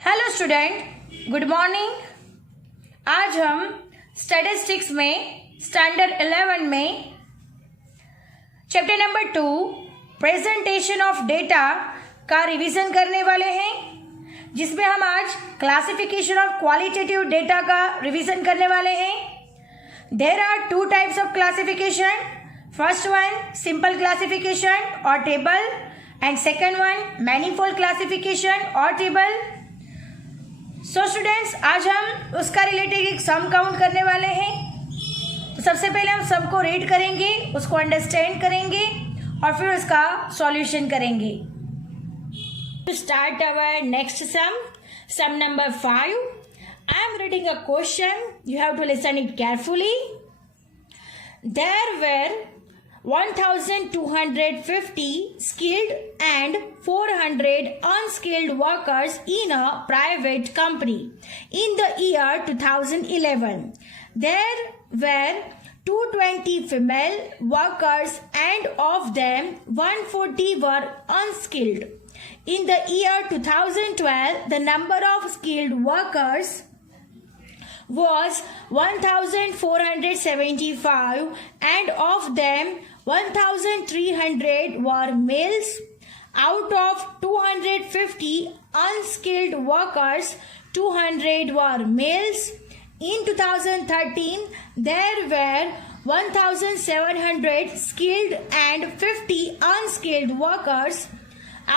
Hello student, good morning. आज हम statistics में स्टैंडर्ड 11 में chapter number 2 presentation of data का रिवीजन करने वाले हैं, जिसमें हम आज क्लासिफिकेशन ऑफ क्वालिटेटिव डेटा का रिवीजन करने वाले हैं। There are two types of classification. First one simple classification और table, and second one manifold classification और टेबल। सो स्टूडेंट्स, आज हम उसका रिलेटेड एक सम काउंट करने वाले हैं। तो सबसे पहले हम सम को रीड करेंगे, उसको अंडरस्टैंड करेंगे और फिर उसका सॉल्यूशन करेंगे। To start our next sum number 5, I am reading a question, you have to listen it carefully. There were 1250 skilled and 400 unskilled workers in a private company in the year 2011. There were 220 female workers and of them 140 were unskilled. In the year 2012, the number of skilled workers was 1475 and of them 1300 were males. Out of 250 unskilled workers, 200 were males. In 2013, there were 1700 skilled and 50 unskilled workers.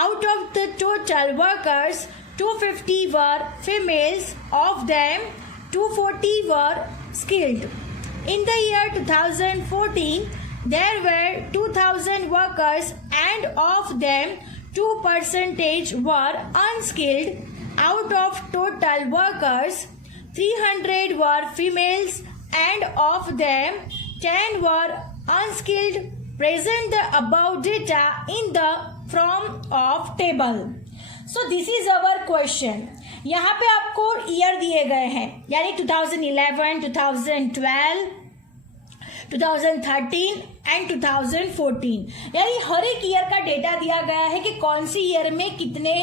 Out of the total workers, 250 were females. Of them, 240 were skilled. In the year 2014, there were 2000 workers and of them 2% were unskilled. Out of total workers, 300 were females and of them 10 were unskilled. Present the above data in the form of table. So this is our question. यहाँ पे आपको year दिए गए हैं, यानी 2011, 2012, 2013 and 2014, यानी हर एक year का डेटा दिया गया है कि कौन सी ईयर में कितने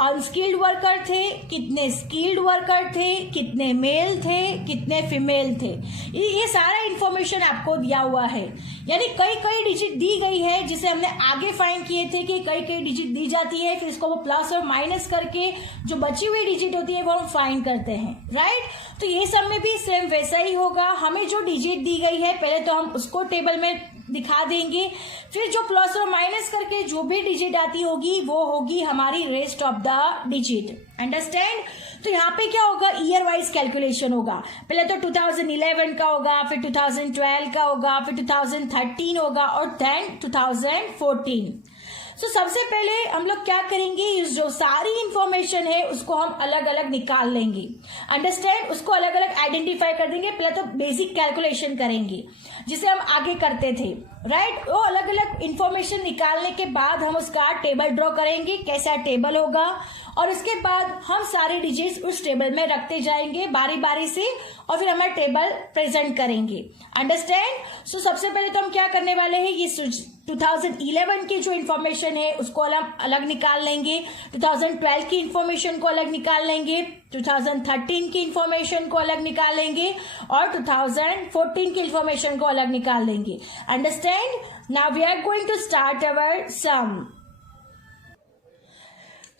अनस्किल्ड वर्कर थे, कितने स्किल्ड वर्कर थे, कितने मेल थे, कितने फीमेल थे। ये सारा इंफॉर्मेशन आपको दिया हुआ है। यानी कई कई डिजिट दी गई है, जिसे हमने आगे फाइंड किए थे कि कई कई डिजिट दी जाती है, फिर इसको वो प्लस और माइनस करके जो बची हुई डिजिट होती है वो हम फाइंड करते हैं, राइट। तो ये सब में भी सेम वैसा ही होगा। हमें जो डिजिट दी गई है पहले तो हम उसको टेबल में दिखा देंगे, फिर जो प्लस और माइनस करके जो भी डिजिट आती होगी वो होगी हमारी rest of the digit. Understand. तो यहाँ पे क्या होगा, ईयर वाइज कैलकुलेशन होगा। पहले तो 2011 का होगा, फिर 2012 का होगा, फिर 2013 होगा और देन 2014। तो सबसे पहले हम लोग क्या करेंगे, जो सारी इंफॉर्मेशन है उसको हम अलग अलग निकाल लेंगे। अंडरस्टैंड। उसको अलग अलग आइडेंटिफाई कर देंगे। पहले तो बेसिक कैलकुलेशन करेंगे जिसे हम आगे करते थे, राइट। वो अलग अलग इंफॉर्मेशन निकालने के बाद हम उसका टेबल ड्रॉ करेंगे, कैसा टेबल होगा, और उसके बाद हम सारे डिजिट्स उस टेबल में रखते जाएंगे बारी बारी से, और फिर हमारा टेबल प्रेजेंट करेंगे। अंडरस्टैंड। सो सबसे पहले तो हम क्या करने वाले हैं, ये 2011 की जो इन्फॉर्मेशन है उसको अलग निकाल लेंगे, 2012 की इन्फॉर्मेशन को अलग निकाल लेंगे, 2013 की इन्फॉर्मेशन को अलग निकालेंगे और 2014 की इन्फॉर्मेशन को अलग निकाल लेंगे। Understand. Now we are going to start our sum.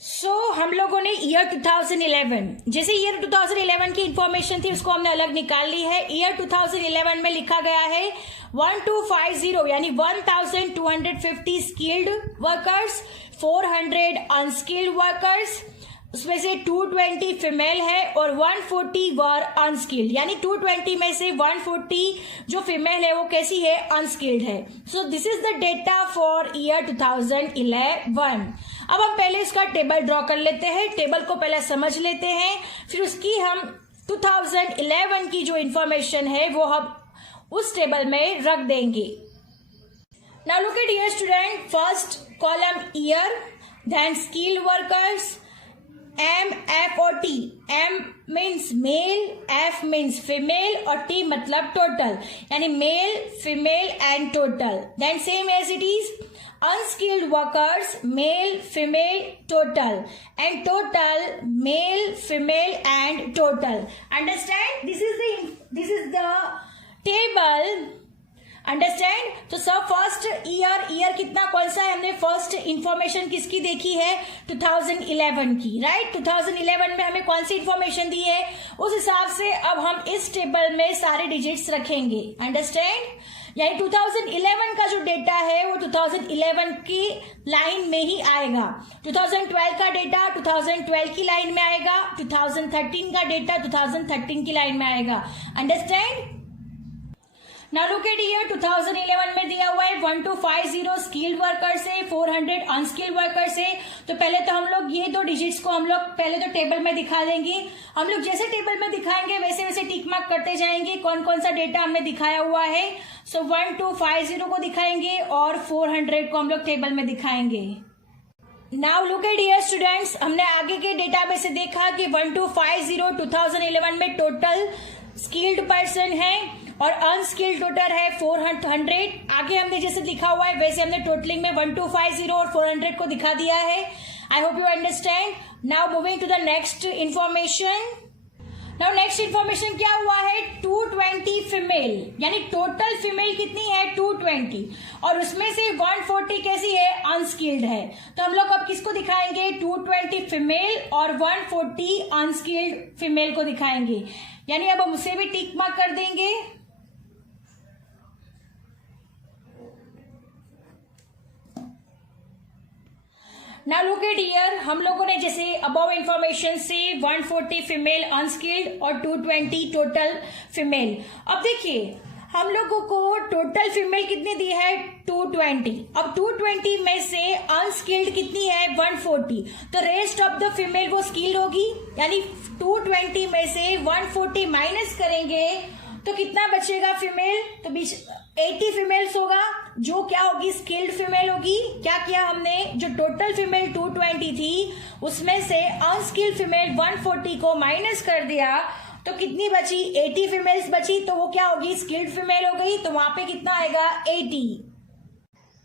So हम लोगों ने ईयर 2011, जैसे ईयर 2011 की इंफॉर्मेशन थी उसको हमने अलग निकाल ली है। ईयर 2011 में लिखा गया है 1250 यानी 1250 स्किल्ड वर्कर्स, 400 अनस्किल्ड वर्कर्स, उसमें से 220 फीमेल है और 140 वर अनस्किल्ड, यानी 220 में से 140 जो फीमेल है वो कैसी है, अनस्किल्ड है। So this is the data for year 2011। अब हम पहले इसका टेबल ड्रॉ कर लेते हैं। टेबल को पहले समझ लेते हैं, फिर उसकी हम 2011 की जो इंफॉर्मेशन है वो हम उस टेबल में रख देंगे। Now look at here student, first column year, then skilled workers, M, F और T. M means male, F means female और T मतलब total. यानी male, female and total. Then same as it is unskilled workers, male, female, total. And total, male, female and total. Understand? This is the table. Understand. तो सब first year कितना कौन सा है, हमने फर्स्ट इंफॉर्मेशन किसकी देखी है 2011 की, राइट. 2011 में हमें कौन सी इंफॉर्मेशन दी है, उस हिसाब से अब हम इस टेबल में सारे डिजिट्स रखेंगे. अंडरस्टैंड. यानी 2011 का जो डेटा है वो 2011 की लाइन में ही आएगा. 2012 का डेटा 2012 की लाइन में आएगा. 2013 का डेटा 2013 की लाइन में आएगा. Understand. Now look at here 2011 में दिया हुआ है 1250 स्किल्ड वर्कर से 400 अनस्किल्ड वर्कर से. तो पहले तो हम लोग ये दो डिजिट्स को हम लोग पहले तो टेबल में दिखा देंगे. हम लोग जैसे टेबल में दिखाएंगे वैसे वैसे टिक मार्क करते जाएंगे कौन कौन सा डेटा हमने दिखाया हुआ है. सो 1250 को दिखाएंगे और 400 को हम लोग टेबल में दिखाएंगे. Now look at here students, हमने आगे के डेटा में से देखा कि 1250 2011 में टोटल स्किल्ड पर्सन है और अनस्किल्ड टोटल है 400. आगे हमने जैसे लिखा हुआ है वैसे हमने टोटलिंग में 1250 और 400 को दिखा दिया है. I hope you understand. Now moving to the next information. Now next information क्या हुआ है 220 फीमेल, यानी टोटल फीमेल कितनी है 220 और उसमें से 140 कैसी है अनस्किल्ड है. तो हम लोग अब किसको दिखाएंगे 220 फीमेल और 140 अनस्किल्ड फीमेल को दिखाएंगे. यानी अब हम उसे भी टिक मार्क कर देंगे. नाउ लुक एट हियर, हम लोगों ने जैसे अबव इंफॉर्मेशन से 140 फीमेल अनस्किल्ड और 220 टोटल फीमेल. अब देखिए हम लोगों को टोटल फीमेल कितनी दी है 220. अब 220 में से अनस्किल्ड कितनी है 140. तो रेस्ट ऑफ द फीमेल वो स्किल्ड होगी. यानी 220 में से 140 माइनस करेंगे तो कितना बचेगा फीमेल, तो 80 फीमेल्स होगा जो क्या होगी स्किल्ड फीमेल होगी. क्या किया हमने, जो टोटल फीमेल 220 थी उसमें से अनस्किल्ड फीमेल 140 को माइनस कर दिया तो कितनी बची 80 फीमेल्स बची. तो वो क्या होगी स्किल्ड फीमेल हो गई. तो वहां पे कितना आएगा 80.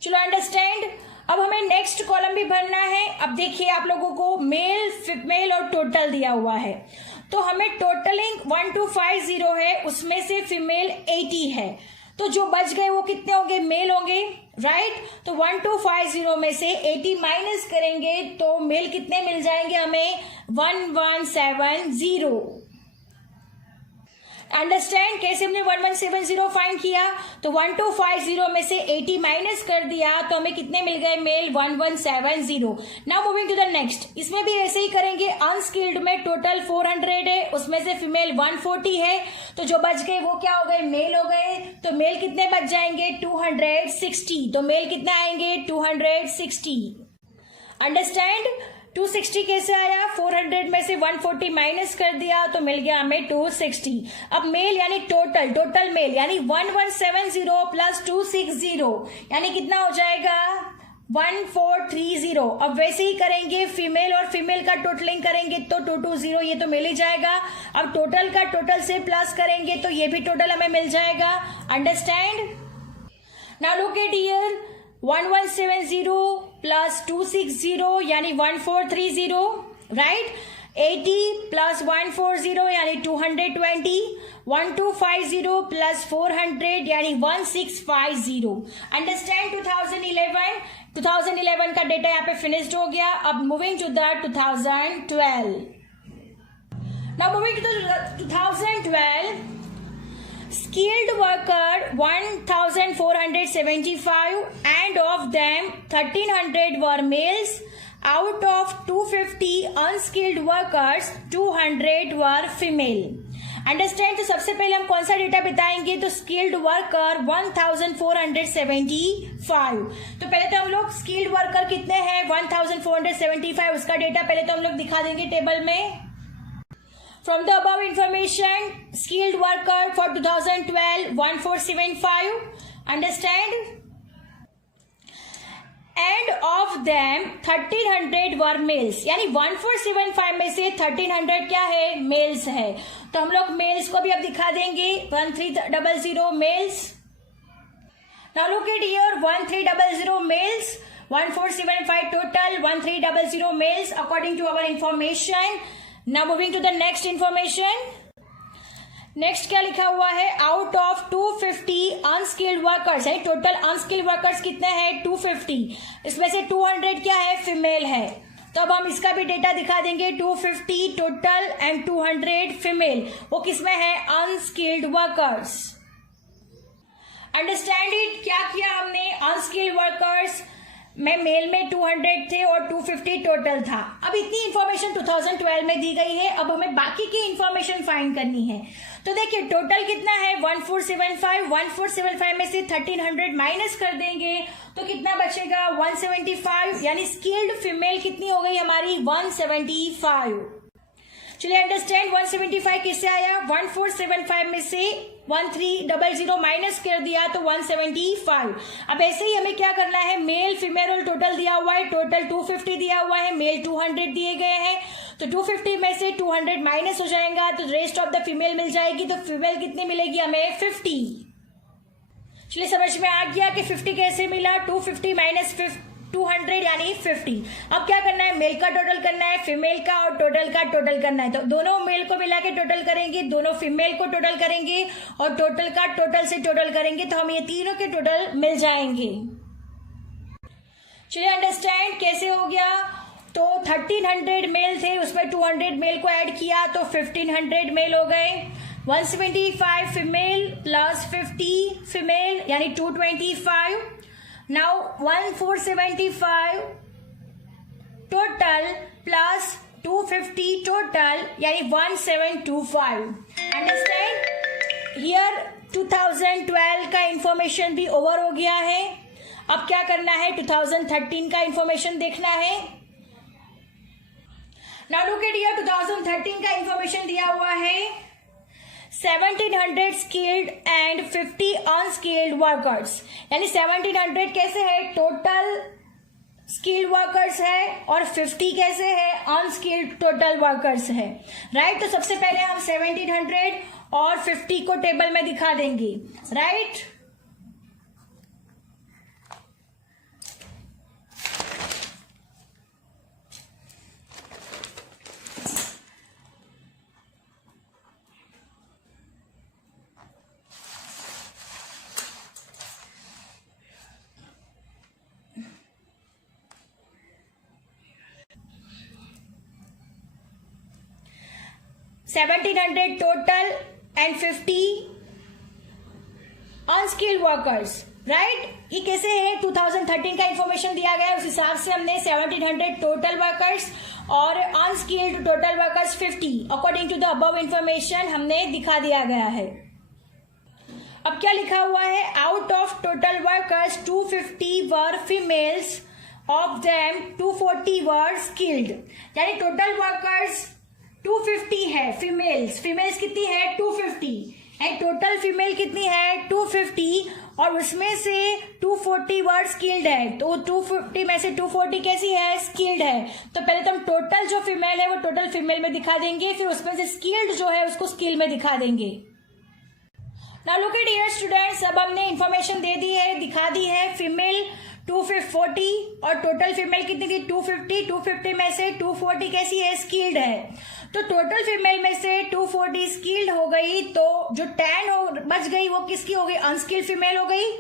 चलो अंडरस्टैंड. अब हमें नेक्स्ट कॉलम भी भरना है. अब देखिए आप लोगों को मेल फीमेल और टोटल दिया हुआ है. तो हमें टोटलिंग 1250 है उसमें से फीमेल 80 है. तो जो बच गए वो कितने होंगे मेल होंगे, राइट. तो 1250 में से 80 माइनस करेंगे तो मेल कितने मिल जाएंगे हमें 1170. अंडरस्टैंड कैसे हमने 1170 फाइंड किया. तो 1250 में से 80 माइनस कर दिया तो हमें कितने मिल गए male 1170. Now moving to the next. इसमें भी ऐसे ही करेंगे. अनस्किल्ड में टोटल 400 है उसमें से फीमेल 140 है. तो जो बच गए वो क्या हो गए मेल हो गए. तो मेल कितने बच जाएंगे 260. तो मेल कितना आएंगे 260. अंडरस्टैंड. 260 कैसे आया 400 में से 140 माइनस कर दिया तो मिल गया हमें 260. अब मेल यानी टोटल मेल यानी 1170 प्लस 260 यानी कितना हो जाएगा 1430. अब वैसे ही करेंगे फीमेल और फीमेल का टोटलिंग करेंगे तो 220 ये तो मिल ही जाएगा. अब टोटल का टोटल से प्लस करेंगे तो ये भी टोटल हमें मिल जाएगा. Understand. Now look at here 1170 plus 260 यानी 1430, राइट. 80 प्लस 140 यानी 220. 1250 प्लस 400 यानी 1650. अंडरस्टैंड. 2011 का डेटा यहाँ पे फिनिश्ड हो गया. अब moving to the 2012. Now moving to the 2012. Skilled worker 1475 and of them 1300 were males. Out of 250 unskilled workers 200 were female. Understand. तो सबसे पहले हम कौन सा डेटा बताएंगे तो स्किल्ड वर्कर 1475. तो पहले तो हम लोग स्किल्ड वर्कर कितने हैं 1475 उसका डेटा पहले तो हम लोग दिखा देंगे टेबल में. From the above information, skilled worker for 2012 1475. Understand? And of them 1300 were males, यानी 1475 में से 1300 क्या है, मेल्स है। तो हम लोग मेल्स को भी अब दिखा देंगे, 1300 males. Now look at here, 1300 males, 1475 total, 1300 males according to our information. Now moving to the next information. Next क्या लिखा हुआ है, आउट ऑफ 250 अनस्किल्ड वर्कर्स है, टोटल अनस्किल्ड वर्कर्स कितने हैं, 250, इसमें से 200 क्या है, फीमेल है। तो अब हम इसका भी डेटा दिखा देंगे, 250 टोटल एंड 200 फीमेल, वो किसमें है, अनस्किल्ड वर्कर्स। अंडरस्टैंड इट, क्या किया हमने, अनस्किल्ड वर्कर्स में मेल में 200 थे और 250 टोटल था। अब इतनी इंफॉर्मेशन 2012 में दी गई है, अब हमें बाकी की इंफॉर्मेशन फाइंड करनी है। तो देखिए टोटल कितना है, 1475 में से 1300 माइनस कर देंगे तो कितना बचेगा, 175, यानी स्किल्ड फीमेल कितनी हो गई हमारी, 175। चलिए अंडरस्टैंड, 175 किससे आया, 1475 में से 1300 माइनस कर दिया तो 175। अब ऐसे ही हमें क्या करना है, मेल फीमेल और टोटल दिया हुआ है, टोटल 250 दिया हुआ है, मेल 200 दिए गए हैं, तो 250 में से 200 माइनस हो जाएगा तो रेस्ट ऑफ द फीमेल मिल जाएगी। तो फीमेल कितनी मिलेगी हमें, 50। चलिए समझ में आ गया कि 50 कैसे मिला, 250 माइनस 200 यानी 50। अब क्या करना है, मेल का टोटल करना है, फीमेल का और टोटल का टोटल करना है। तो दोनों मेल को मिला के टोटल करेंगे, दोनों फीमेल को टोटल करेंगे और टोटल का टोटल से टोटल करेंगे तो हम ये तीनों के टोटल मिल जाएंगे। चलिए अंडरस्टैंड कैसे हो गया, तो 1300 मेल थे, उसमें 200 मेल को ऐड किया तो 1500 मेल हो गए, 175 फीमेल प्लस 50 फीमेल यानी 225। Now 1475 total plus 250 total यानी 1725। Understand? Here 2012 का इंफॉर्मेशन भी ओवर हो गया है। अब क्या करना है, 2013 का इंफॉर्मेशन देखना है। Now look at here, 2013 का इंफॉर्मेशन दिया हुआ है, 1700 स्किल्ड एंड 50 अनस्किल्ड वर्कर्स, यानी 1700 कैसे है, टोटल स्किल्ड वर्कर्स है और 50 कैसे है, अनस्किल्ड टोटल वर्कर्स है, राइट। तो सबसे पहले हम 1700 और 50 को टेबल में दिखा देंगे, right. $1700 total and 50 unskilled workers, right. ये कैसे है, 2013 का इंफॉर्मेशन दिया गया है, उस हिसाब से हमने 1700 टोटल वर्कर्स और unskilled total workers 50 according to the above information हमने दिखा दिया गया है। अब क्या लिखा हुआ है, out of total workers 250 were females, of them 240 were skilled, यानी टोटल वर्कर्स 250 है, फीमेल्स कितनी है, 250 एंड टोटल फीमेल कितनी है, 250 और उसमें से 240 वर्ड स्किल्ड है, तो 250 में से 240 कैसी है, स्किल्ड है। तो पहले तो हम टोटल जो फीमेल है वो टोटल फीमेल में दिखा देंगे, फिर उसमें से स्किल्ड जो है उसको स्किल में दिखा देंगे। Now look at here students, अब हमने इंफॉर्मेशन दे दी है, दिखा दी है, फीमेल 240 और टोटल फीमेल कितनी थी, 250 में से 240 कैसी है, स्किल्ड है। तो टोटल फीमेल में से 240 स्किल्ड हो गई, तो जो 10 बच गई वो किसकी हो गई, अनस्किल्ड फीमेल हो गई,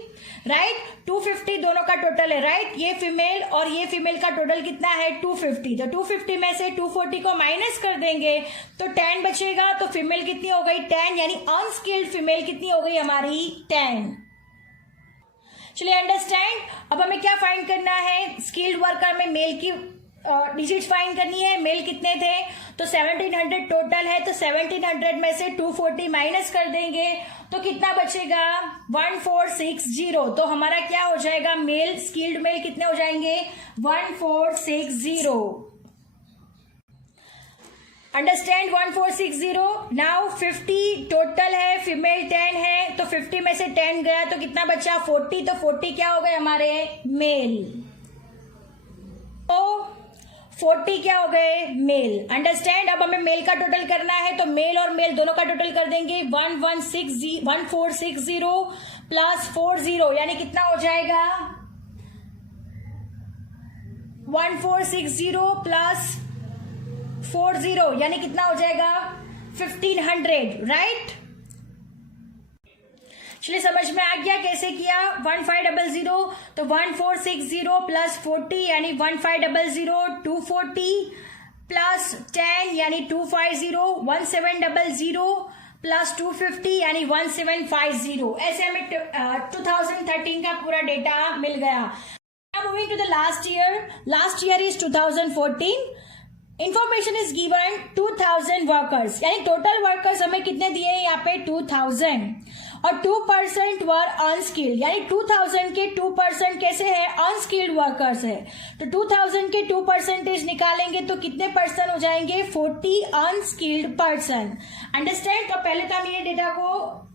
राइट। 250 दोनों का टोटल है, राइट। ये फीमेल और ये फीमेल का टोटल कितना है, 250। तो 250 में से 240 को माइनस कर देंगे तो 10 बचेगा, तो फीमेल कितनी हो गई, 10, यानी अनस्किल्ड फीमेल कितनी हो गई हमारी, 10। चलिए अंडरस्टैंड, अब हमें क्या फाइंड करना है, स्किल्ड वर्कर में मेल की डिजिट्स फाइंड करनी है। मेल कितने थे, तो 1700 टोटल है, तो 1700 में से 240 माइनस कर देंगे तो कितना बचेगा, 1460। तो हमारा क्या हो जाएगा, मेल स्किल्ड मेल कितने हो जाएंगे, 1460। अंडरस्टैंड, 1460। नाउ 50 टोटल है, फीमेल 10 है, तो 50 में से 10 गया तो कितना बचा, 40। तो 40 क्या हो गए हमारे, मेल। तो 40 क्या हो गए मेल, अंडरस्टैंड। अब हमें मेल का टोटल करना है, तो मेल और मेल दोनों का टोटल कर देंगे। 1460 प्लस 40 यानी कितना हो जाएगा 1460 प्लस 40 यानी कितना हो जाएगा 1500, राइट। चलिए समझ में आ गया कैसे किया। 1500 तो 1460 प्लस 40 यानी 1500, 240 प्लस 10 यानी 250, 1700 प्लस 250 यानी 1750। ऐसे हमें 2013 का पूरा डेटा मिल गया। Now moving to the last year. Last year is 2014. Information is given 2000 workers, यानी टोटल वर्कर्स हमें कितने दिए हैं यहाँ पे 2000 और 2% वर अनस्किल्ड, यानी 2000 के 2% कैसे है अनस्किल्ड वर्कर्स है। तो 2000 के 2% निकालेंगे तो कितने पर्सन हो जाएंगे 40 अनस्किल्ड पर्सन, अंडरस्टैंड। तो पहले तो हम ये डेटा को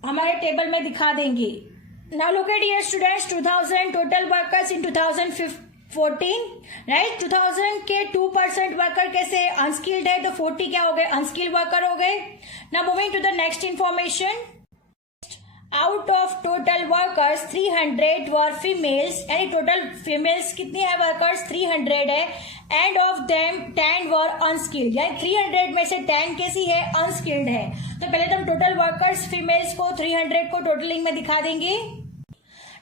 हमारे टेबल में दिखा देंगे। Now look at here students, 2000 total workers in 2014, right। 2000 के 2% वर्कर कैसे अनस्किल्ड है, तो 40 क्या हो गए अनस्किल्ड वर्कर हो गए। Now moving to the next information, out of total workers 300 were females, यानी टोटल फीमेल्स कितनी है वर्कर्स 300 है, and of them 10 were unskilled, यानी 300 में से 10 कैसी है अनस्किल्ड है। तो पहले तो हम टोटल वर्कर्स फीमेल्स को 300 को टोटलिंग में दिखा देंगे।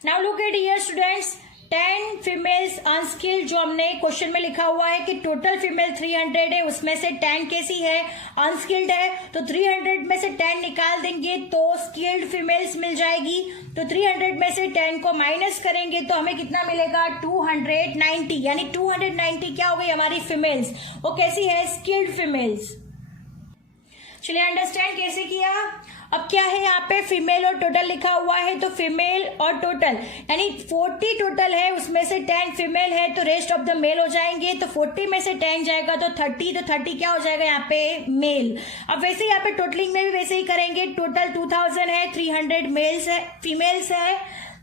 Now look at here students, 10 females unskilled जो हमने क्वेश्चन में लिखा हुआ है कि टोटल फीमेल 300 है, उसमें से 10 कैसी है अनस्किल्ड है। तो 300 में से 10 निकाल देंगे तो स्किल्ड फीमेल्स मिल जाएगी। तो 300 में से 10 को माइनस करेंगे तो हमें कितना मिलेगा 290, यानी 290 क्या हो गई हमारी फीमेल्स, वो कैसी है स्किल्ड फीमेल्स। चलिए अंडरस्टैंड कैसे किया। अब क्या है यहाँ पे फीमेल और टोटल लिखा हुआ है, तो फीमेल और टोटल यानी 40 टोटल है, उसमें से 10 फीमेल है तो रेस्ट ऑफ द मेल हो जाएंगे। तो 40 में से 10 जाएगा तो 30, तो 30 क्या हो जाएगा यहाँ पे मेल। अब वैसे यहाँ पे टोटलिंग में भी वैसे ही करेंगे, टोटल 2000 है, 300 मेल्स है फीमेल्स है,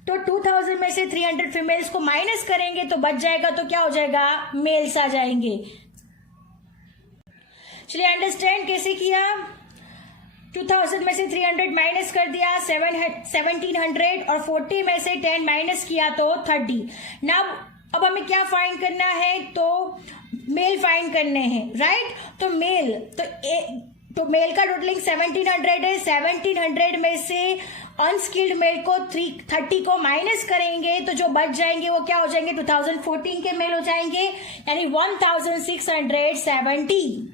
तो 2000 में से 300 फीमेल्स को माइनस करेंगे तो बच जाएगा, तो क्या हो जाएगा मेल्स आ जाएंगे। चलिए अंडरस्टैंड कैसे किया। 2000 में से 300 माइनस कर दिया 1700 और 40 में से 10 माइनस किया तो 30। नाउ अब हमें क्या फाइंड करना है, तो मेल फाइंड करने हैं, राइट। तो मेल तो मेल का टोटलिंग 1700 है, 1700 में से अनस्किल्ड मेल को 30 को माइनस करेंगे तो जो बच जाएंगे वो क्या हो जाएंगे 2014 के मेल हो जाएंगे, यानी 1670।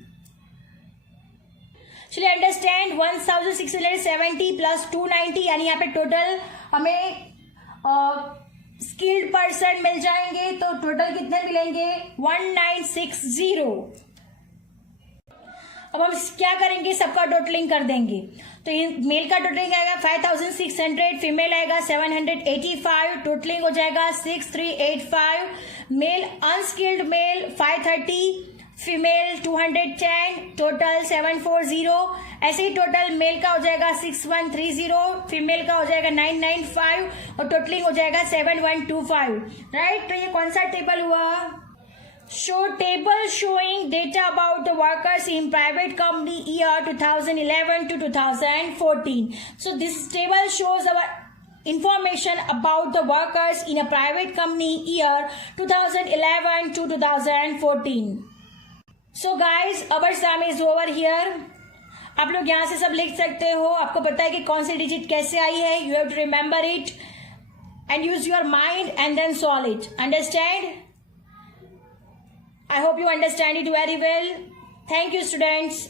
चलिए अंडरस्टैंड 1670 प्लस 290 यानी यहाँ पे टोटल हमें स्किल्ड पर्सन मिल जाएंगे, तो टोटल कितने मिलेंगे 1960। अब हम क्या करेंगे सबका टोटलिंग कर देंगे। तो ये मेल का टोटलिंग आएगा 5600, फीमेल आएगा 785, टोटलिंग हो जाएगा 6385। Male unskilled male 530, female 210, total 740। ऐसे ही टोटल मेल का हो जाएगा 6130, फीमेल का हो जाएगा 995 और टोटलिंग हो जाएगा 7125, राइट। तो ये कौन सा टेबल हुआ, show table showing data about the workers in private company year 2011 to 2014। So this table shows our information about the workers in a private company year 2011 to 2014। So guys, our sum is over here। आप लोग यहाँ से सब लिख सकते हो, आपको पता है कि कौन सी डिजिट कैसे आई है। You have to remember it and use your mind and then solve it. Understand? I hope you understand it very well. Thank you students.